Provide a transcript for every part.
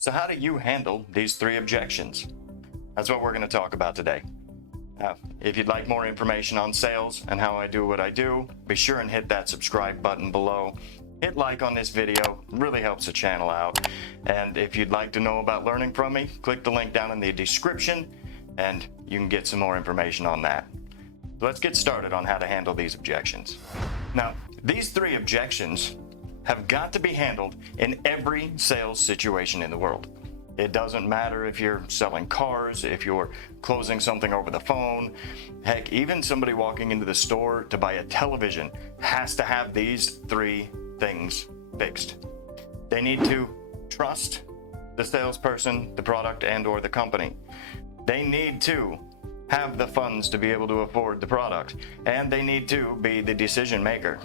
So how do you handle these three objections? That's what we're going to talk about today. If you'd like more information on sales and how I do what I do, be sure and hit that subscribe button below. Hit like on this video, it really helps the channel out. And if you'd like to know about learning from me, click the link down in the description and you can get some more information on that. So let's get started on how to handle these objections. Now, these three objections have got to be handled in every sales situation in the world. It doesn't matter if you're selling cars, if you're closing something over the phone. Heck, even somebody walking into the store to buy a television has to have these three things fixed. They need to trust the salesperson, the product, and or the company. They need to have the funds to be able to afford the product, and they need to be the decision maker.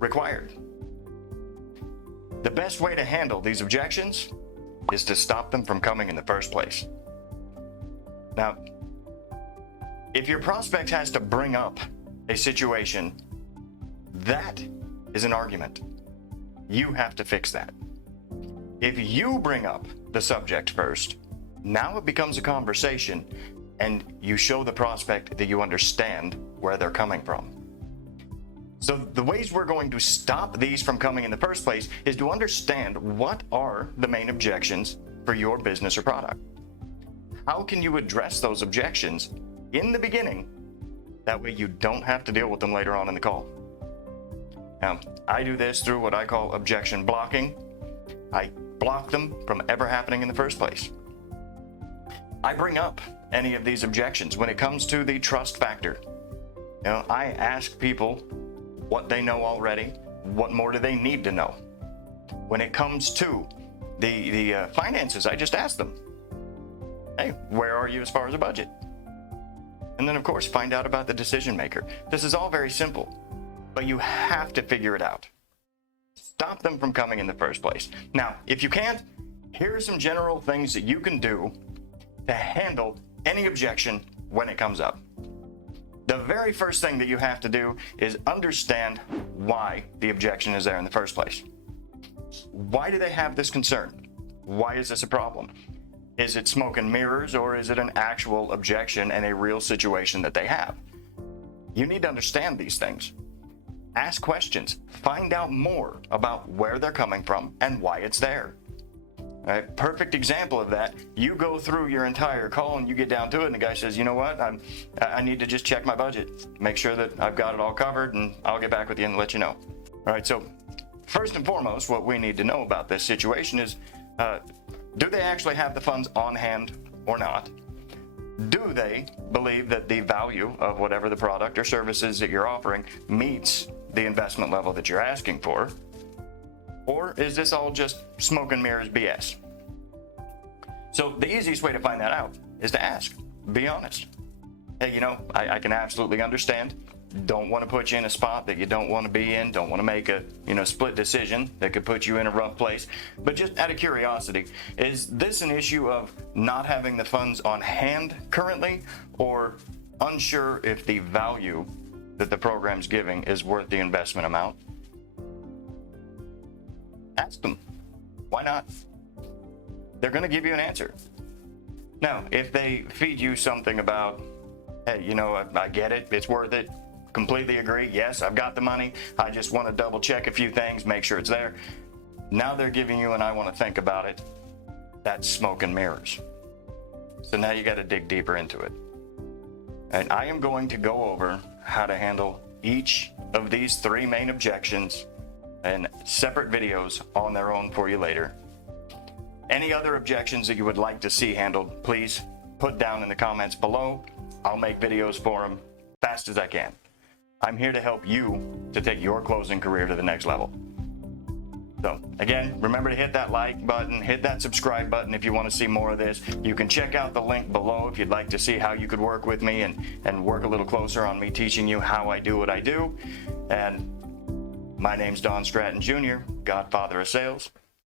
Required. The best way to handle these objections is to stop them from coming in the first place. Now, if your prospect has to bring up a situation, that is an argument. You have to fix that. If you bring up the subject first, now it becomes a conversation and you show the prospect that you understand where they're coming from. So the ways we're going to stop these from coming in the first place is to understand what are the main objections for your business or product. How can you address those objections in the beginning? That way you don't have to deal with them later on in the call. Now, I do this through what I call objection blocking. I block them from ever happening in the first place. I bring up any of these objections when it comes to the trust factor. I ask people what they know already, what more do they need to know. When it comes to the finances, I just ask them, hey, where are you as far as a budget? And then of course, find out about the decision maker. This is all very simple, but you have to figure it out. Stop them from coming in the first place. Now, if you can't, here are some general things that you can do to handle any objection when it comes up. The very first thing that you have to do is understand why the objection is there in the first place. Why do they have this concern? Why is this a problem? Is it smoke and mirrors, or is it an actual objection and a real situation that they have? You need to understand these things. Ask questions. Find out more about where they're coming from and why it's there. A perfect example of that, you go through your entire call and you get down to it and the guy says, you know what, I need to just check my budget, make sure that I've got it all covered, and I'll get back with you and let you know. All right, so first and foremost, what we need to know about this situation is, do they actually have the funds on hand or not? Do they believe that the value of whatever the product or services that you're offering meets the investment level that you're asking for? Or is this all just smoke and mirrors BS? So the easiest way to find that out is to ask. Be honest. Hey, I can absolutely understand. Don't want to put you in a spot that you don't want to be in. Don't want to make a, split decision that could put you in a rough place. But just out of curiosity, is this an issue of not having the funds on hand currently, or unsure if the value that the program's giving is worth the investment amount? Ask them. Why not? They're going to give you an answer. Now, if they feed you something about, hey, I get it, it's worth it, completely agree, yes, I've got the money, I just want to double check a few things, make sure it's there. Now they're giving you, and I want to think about it. That's smoke and mirrors. So now you got to dig deeper into it. And I am going to go over how to handle each of these three main objections and separate videos on their own for you later. Any other objections that you would like to see handled, please put down in the comments below. I'll make videos for them fast as I can. I'm here to help you to take your closing career to the next level. So again, remember to hit that like button, hit that subscribe button if you want to see more of this. You can check out the link below if you'd like to see how you could work with me and work a little closer on me teaching you how I do what I do. And my name's Stratton Jr., Godfather of Sales.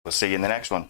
We'll see you in the next one.